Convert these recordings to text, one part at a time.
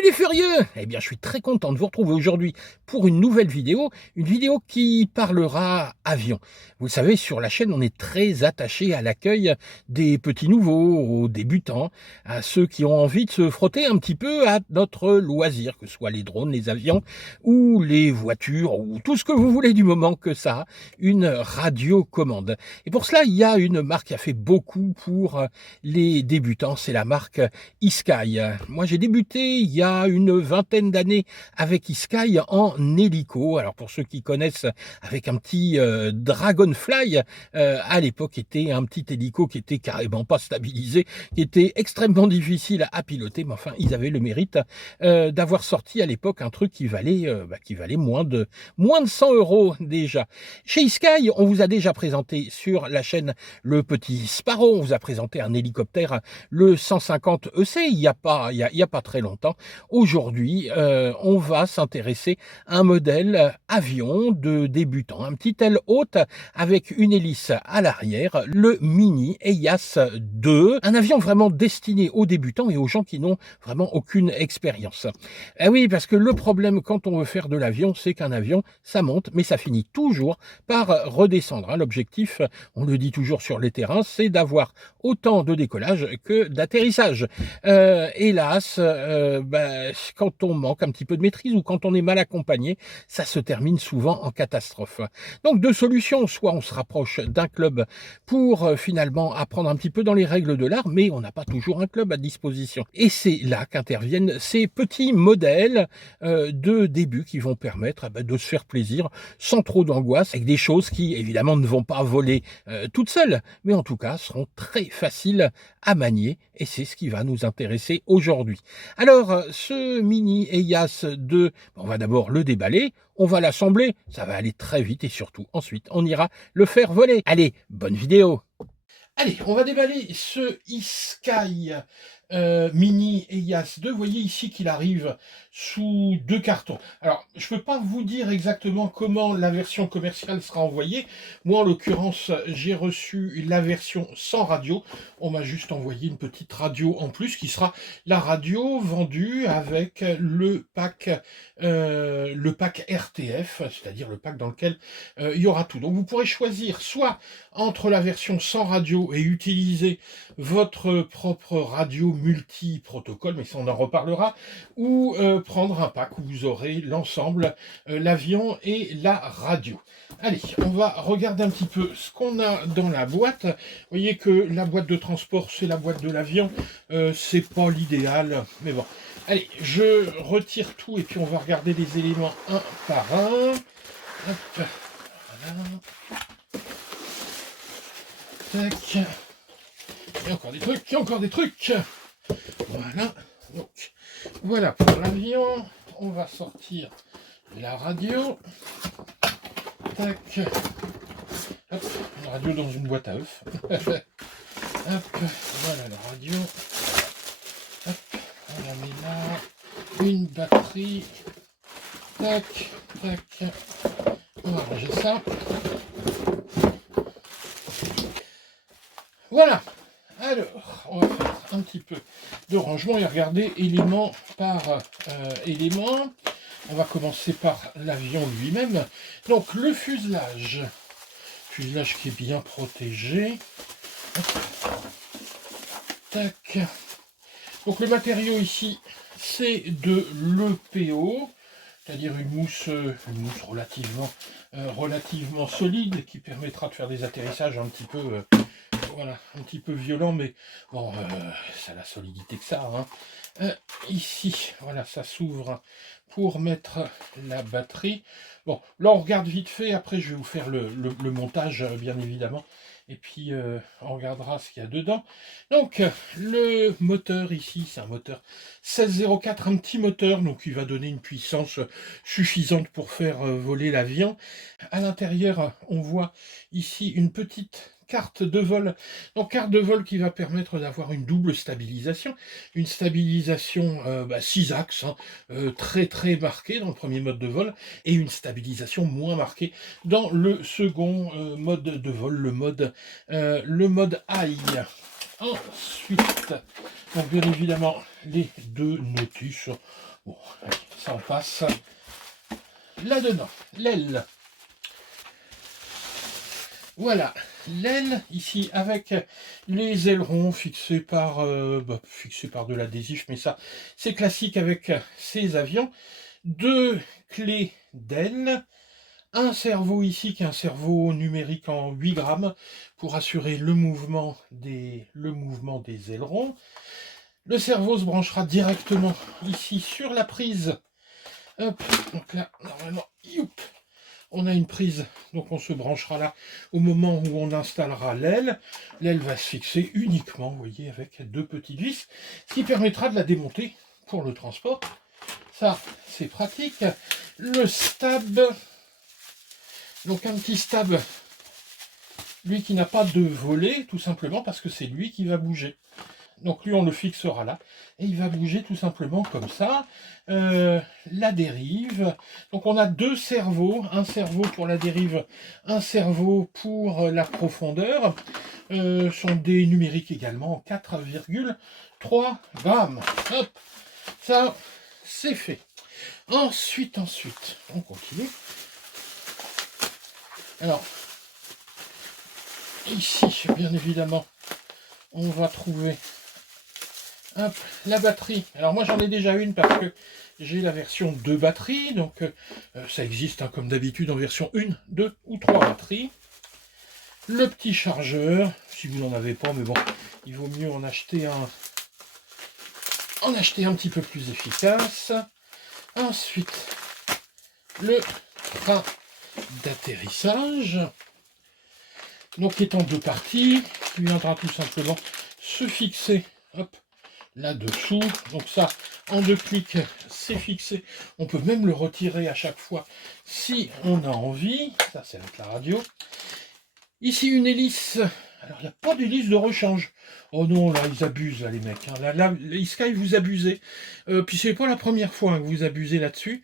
Salut les furieux! Eh bien, je suis très content de vous retrouver aujourd'hui pour une nouvelle une vidéo qui parlera avion. Vous le savez, sur la chaîne, on est très attaché à l'accueil des petits nouveaux, aux débutants, à ceux qui ont envie de se frotter un petit peu à notre loisir, que ce soit les drones, les avions ou les voitures ou tout ce que vous voulez du moment que ça a une radiocommande. Et pour cela, il y a une marque qui a fait beaucoup pour les débutants, c'est la marque eSky. Moi, j'ai débuté il y a une vingtaine d'années avec eSky en hélico. Alors, pour ceux qui connaissent, avec un petit Dragonfly, à l'époque, était un petit hélico qui était carrément pas stabilisé, qui était extrêmement difficile à piloter, mais enfin, ils avaient le mérite d'avoir sorti à l'époque un truc qui valait moins de 100 euros déjà. Chez eSky, on vous a déjà présenté sur la chaîne le petit Sparrow, on vous a présenté un hélicoptère, le 150 EC, il y a pas très longtemps. Aujourd'hui, on va s'intéresser à un modèle avion de débutant, un petit aile haute avec une hélice à l'arrière, le Mini EIAS 2, un avion vraiment destiné aux débutants et aux gens qui n'ont vraiment aucune expérience. Eh oui, parce que le problème quand on veut faire de l'avion, c'est qu'un avion, ça monte, mais ça finit toujours par redescendre. L'objectif, on le dit toujours sur les terrains, c'est d'avoir autant de décollage que d'atterrissage. Hélas, quand on manque un petit peu de maîtrise ou quand on est mal accompagné, ça se termine souvent en catastrophe. Donc deux solutions, soit on se rapproche d'un club pour finalement apprendre un petit peu dans les règles de l'art, mais on n'a pas toujours un club à disposition. Et c'est là qu'interviennent ces petits modèles de début qui vont permettre de se faire plaisir sans trop d'angoisse, avec des choses qui évidemment ne vont pas voler toutes seules, mais en tout cas seront très faciles à manier, et c'est ce qui va nous intéresser aujourd'hui. Alors, ce mini EIAS 2, on va d'abord le déballer, on va l'assembler, ça va aller très vite, et surtout, ensuite, on ira le faire voler. Allez, bonne vidéo! Allez, on va déballer ce eSky Mini EIAS 2. Vous voyez ici qu'il arrive sous deux cartons. Alors, je ne peux pas vous dire exactement comment la version commerciale sera envoyée. Moi, en l'occurrence, j'ai reçu la version sans radio. On m'a juste envoyé une petite radio en plus, qui sera la radio vendue avec le pack RTF, c'est-à-dire le pack dans lequel il y aura tout. Donc, vous pourrez choisir soit entre la version sans radio et utiliser votre propre radio multi-protocole, mais ça on en reparlera, ou prendre un pack où vous aurez l'ensemble, l'avion et la radio. Allez, on va regarder un petit peu ce qu'on a dans la boîte. Vous voyez que la boîte de transport, c'est la boîte de l'avion, c'est pas l'idéal, mais bon. Allez, je retire tout et puis on va regarder les éléments un par un. Hop, voilà. Tac. Et encore des trucs. Voilà. Donc, voilà pour l'avion. On va sortir la radio. Tac. Hop, une radio dans une boîte à œufs. Hop, voilà la radio. Hop, on la met là. Une batterie. Tac, tac. On va ranger ça. Voilà. Alors, on va faire un petit peu de rangement et regarder élément par élément. On va commencer par l'avion lui-même. Donc, le fuselage qui est bien protégé. Hop. Tac. Donc, le matériau ici, c'est de l'EPO, c'est-à-dire une mousse relativement solide qui permettra de faire des atterrissages un petit peu... voilà, un petit peu violent, mais bon, ça a la solidité que ça. Hein. Ici, voilà, ça s'ouvre pour mettre la batterie. Bon, là, on regarde vite fait. Après, je vais vous faire le montage, bien évidemment. Et puis, on regardera ce qu'il y a dedans. Donc, le moteur ici, c'est un moteur 1604, un petit moteur, donc il va donner une puissance suffisante pour faire voler l'avion. À l'intérieur, on voit ici une petite carte de vol. Donc carte de vol qui va permettre d'avoir une double stabilisation. Une stabilisation 6 axes, hein, très très marquée dans le premier mode de vol, et une stabilisation moins marquée dans le second mode de vol, le mode high. Ensuite, donc bien évidemment, les deux notices. Bon, ça on passe. Là-dedans, l'aile. Voilà, l'aile ici avec les ailerons fixés par de l'adhésif, mais ça c'est classique avec ces avions. Deux clés d'aile, un cerveau ici qui est un cerveau numérique en 8 grammes pour assurer le mouvement des ailerons. Le cerveau se branchera directement ici sur la prise. Hop, donc là, normalement, youp, on a une prise, donc on se branchera là au moment où on installera l'aile. L'aile va se fixer uniquement, vous voyez, avec deux petites vis, ce qui permettra de la démonter pour le transport. Ça, c'est pratique. Le stab, donc un petit stab, lui qui n'a pas de volet, tout simplement parce que c'est lui qui va bouger. Donc lui, on le fixera là, et il va bouger tout simplement comme ça. La dérive, donc on a deux cerveaux, un cerveau pour la dérive, un cerveau pour la profondeur. Sont des numériques également, 4,3 grammes. Hop, ça, c'est fait. Ensuite, on continue. Alors, ici, bien évidemment, on va trouver hop, la batterie. Alors moi j'en ai déjà une parce que j'ai la version 2 batteries, donc ça existe comme d'habitude en version 1, 2 ou 3 batteries. Le petit chargeur, si vous n'en avez pas, mais bon, il vaut mieux en acheter un petit peu plus efficace. Ensuite, le train d'atterrissage, donc qui est en 2 parties, qui viendra tout simplement se fixer, hop, là-dessous. Donc ça, en 2 clics, c'est fixé. On peut même le retirer à chaque fois si on a envie. Ça, c'est avec la radio. Ici, une hélice. Alors, il n'y a pas d'hélice de rechange. Oh non, là, ils abusent, là, les mecs. Là, les Sky, vous abusez. Puis, c'est pas la première fois que vous abusez là-dessus.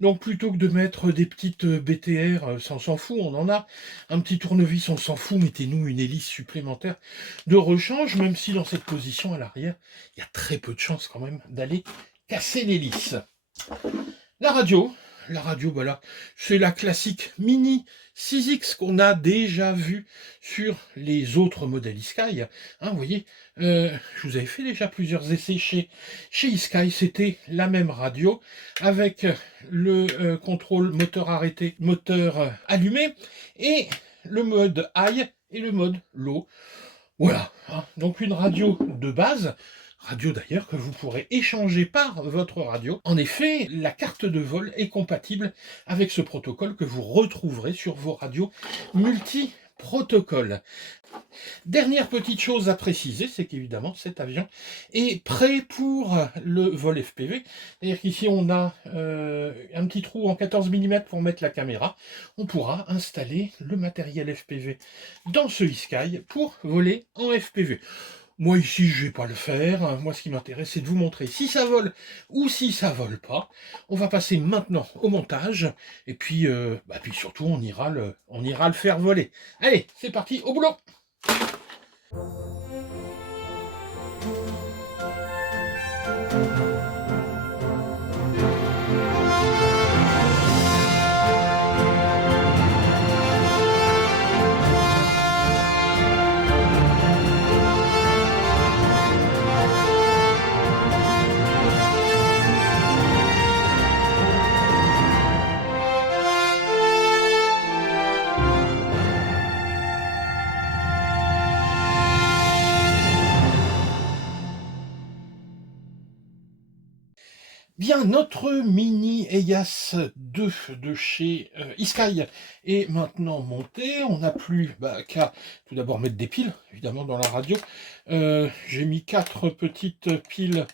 Donc, plutôt que de mettre des petites BTR, ça, on s'en fout, on en a. Un petit tournevis, on s'en fout. Mettez-nous une hélice supplémentaire de rechange, même si dans cette position à l'arrière, il y a très peu de chances quand même d'aller casser l'hélice. La radio, voilà, c'est la classique Mini 6X qu'on a déjà vu sur les autres modèles eSky. Hein, vous voyez, je vous avais fait déjà plusieurs essais chez eSky, c'était la même radio avec le contrôle moteur arrêté, moteur allumé et le mode high et le mode low. Voilà, hein, donc une radio de base. Radio d'ailleurs que vous pourrez échanger par votre radio. En effet, la carte de vol est compatible avec ce protocole que vous retrouverez sur vos radios multi-protocoles. Dernière petite chose à préciser, c'est qu'évidemment cet avion est prêt pour le vol FPV. C'est-à-dire qu'ici on a un petit trou en 14 mm pour mettre la caméra. On pourra installer le matériel FPV dans ce eSky pour voler en FPV. Moi ici, je vais pas le faire. Moi, ce qui m'intéresse, c'est de vous montrer si ça vole ou si ça vole pas. On va passer maintenant au montage. Et puis, puis surtout, on ira le faire voler. Allez, c'est parti, au boulot! Bien, notre mini EIAS 2 de chez eSky est maintenant monté. On n'a plus qu'à tout d'abord mettre des piles, évidemment, dans la radio. J'ai mis 4 petites piles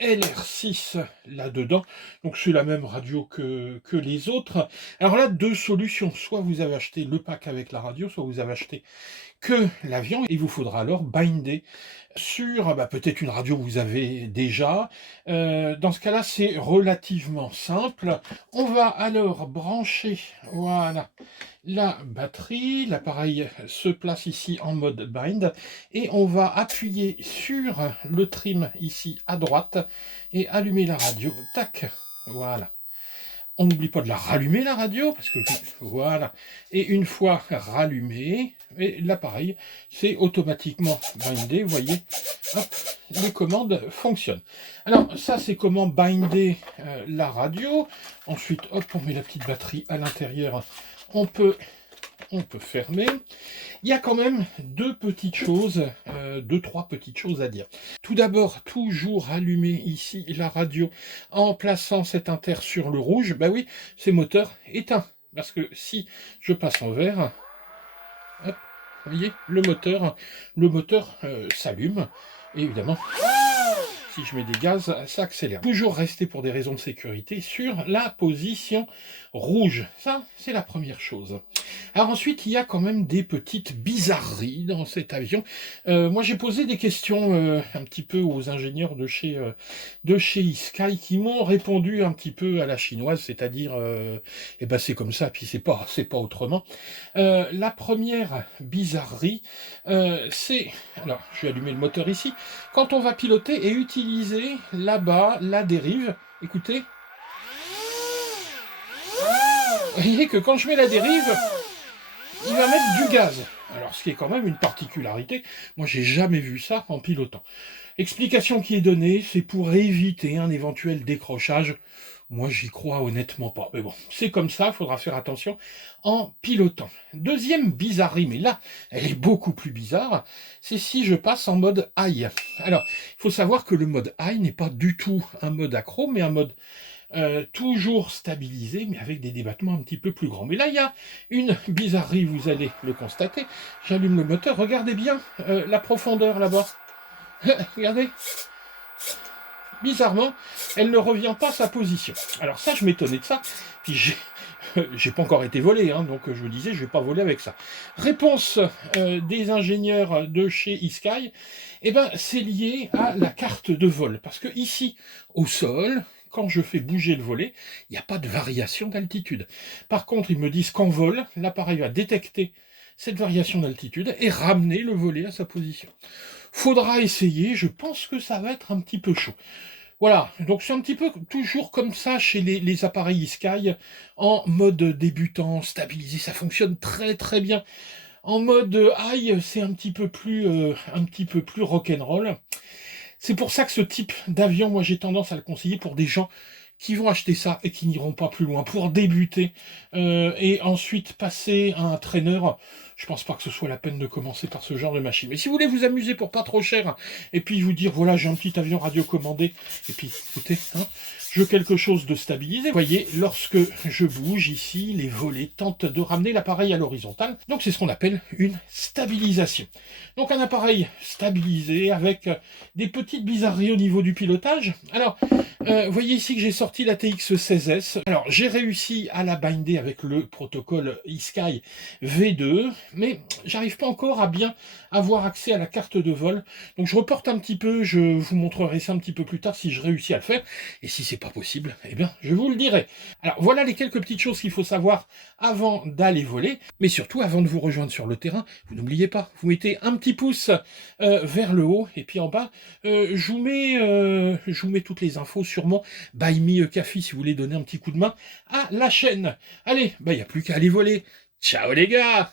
LR6 là-dedans. Donc c'est la même radio que les autres. Alors là, 2 solutions. Soit vous avez acheté le pack avec la radio, soit vous avez acheté que l'avion. Il vous faudra alors binder sur peut-être une radio que vous avez déjà. Dans ce cas-là, c'est relativement simple. On va alors brancher, voilà, la batterie. L'appareil se place ici en mode bind et on va appuyer sur le trim ici à droite et allumer la radio. Tac, voilà. On n'oublie pas de la rallumer, la radio, parce que voilà. Et une fois rallumée, l'appareil, c'est automatiquement bindé. Vous voyez, hop, les commandes fonctionnent. Alors, ça, c'est comment binder la radio. Ensuite, hop, on met la petite batterie à l'intérieur. On peut fermer. Il y a quand même deux, trois petites choses à dire. Tout d'abord, toujours allumer ici la radio en plaçant cet inter sur le rouge. Bah oui, c'est moteur éteint. Parce que si je passe en vert, hop, vous voyez, le moteur s'allume. Et évidemment, si je mets des gaz, ça accélère. Toujours rester pour des raisons de sécurité sur la position rouge. Ça, c'est la première chose. Alors ensuite, il y a quand même des petites bizarreries dans cet avion. Moi, j'ai posé des questions un petit peu aux ingénieurs de chez eSky qui m'ont répondu un petit peu à la chinoise, c'est-à-dire, eh ben c'est comme ça, puis c'est pas autrement. La première bizarrerie, c'est, alors je vais allumer le moteur ici, quand on va piloter et utiliser là-bas la dérive, écoutez, vous voyez que quand je mets la dérive, il va mettre du gaz. Alors ce qui est quand même une particularité, moi j'ai jamais vu ça en pilotant. Explication qui est donnée, c'est pour éviter un éventuel décrochage. Moi, j'y crois honnêtement pas. Mais bon, c'est comme ça, il faudra faire attention en pilotant. Deuxième bizarrerie, mais là, elle est beaucoup plus bizarre, c'est si je passe en mode high. Alors, il faut savoir que le mode high n'est pas du tout un mode accro, mais un mode toujours stabilisé, mais avec des débattements un petit peu plus grands. Mais là, il y a une bizarrerie, vous allez le constater. J'allume le moteur, regardez bien la profondeur là-bas. Regardez. Bizarrement, elle ne revient pas à sa position. Alors ça, je m'étonnais de ça. Puis j'ai pas encore été volé, hein, donc je me disais, je vais pas voler avec ça. Réponse des ingénieurs de chez eSky, eh ben, c'est lié à la carte de vol. Parce que ici, au sol, quand je fais bouger le volet, il n'y a pas de variation d'altitude. Par contre, ils me disent qu'en vol, l'appareil va détecter cette variation d'altitude et ramener le volet à sa position. Faudra essayer, je pense que ça va être un petit peu chaud. Voilà, donc c'est un petit peu toujours comme ça chez les appareils eSky, en mode débutant, stabilisé, ça fonctionne très très bien. En mode high, c'est un petit peu plus rock'n'roll. C'est pour ça que ce type d'avion, moi j'ai tendance à le conseiller pour des gens qui vont acheter ça et qui n'iront pas plus loin, pour débuter et ensuite passer à un trainer. Je pense pas que ce soit la peine de commencer par ce genre de machine. Mais si vous voulez vous amuser pour pas trop cher, et puis vous dire, voilà, j'ai un petit avion radiocommandé, et puis, écoutez, hein, je veux quelque chose de stabilisé. Vous voyez, lorsque je bouge ici, les volets tentent de ramener l'appareil à l'horizontale. Donc c'est ce qu'on appelle une stabilisation. Donc un appareil stabilisé avec des petites bizarreries au niveau du pilotage. Alors, vous voyez ici que j'ai sorti la TX16S. Alors, j'ai réussi à la binder avec le protocole eSky V2, mais j'arrive pas encore à bien avoir accès à la carte de vol. Donc, je reporte un petit peu, je vous montrerai ça un petit peu plus tard si je réussis à le faire. Et si c'est pas possible, eh bien, je vous le dirai. Alors, voilà les quelques petites choses qu'il faut savoir avant d'aller voler, mais surtout avant de vous rejoindre sur le terrain. Vous n'oubliez pas, vous mettez un petit pouce vers le haut, et puis en bas, je vous mets toutes les infos, sûrement Buy Me a Coffee si vous voulez donner un petit coup de main à la chaîne. Allez, il n'y a plus qu'à aller voler. Ciao les gars!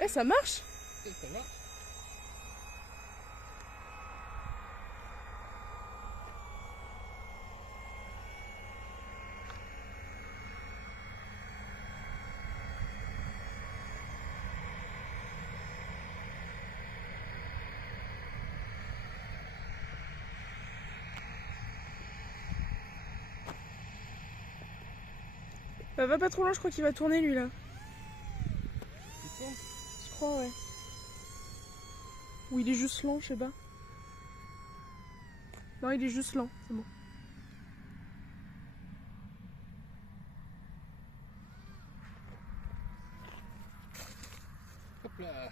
Eh, ça marche. Ça marche. Bah, va pas trop loin, je crois qu'il va tourner lui là. Tu tournes ? Je crois, ouais. Ou il est juste lent, je sais pas. Non, il est juste lent, c'est bon. Hop là.